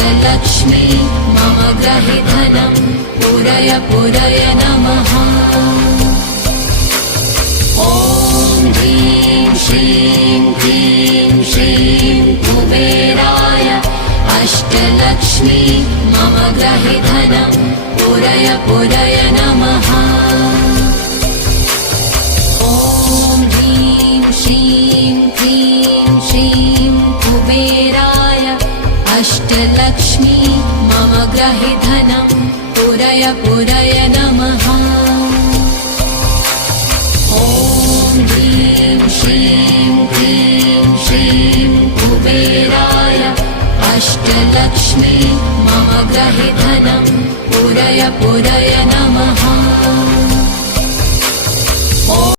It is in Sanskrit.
अष्टलक्ष्मी मम ग्रहे धनं पूरय पूरय नमः। ॐ ह्रीं श्रीं क्लीं श्रीं कुबेराय अष्टलक्ष्मी मम ग्रहे धनं पूरय पूरय नमः। ॐ ह्रीं श्रीं क्लीं श्रीं कुबेराय अष्टलक्ष्मी मम ग्रहे धनं पूरय पूरय नमः। ॐ ह्रीं श्रीं क्लीं श्रीं कुबेराय अष्टलक्ष्मी मम ग्रहे धनं पूरय पूरय नमः।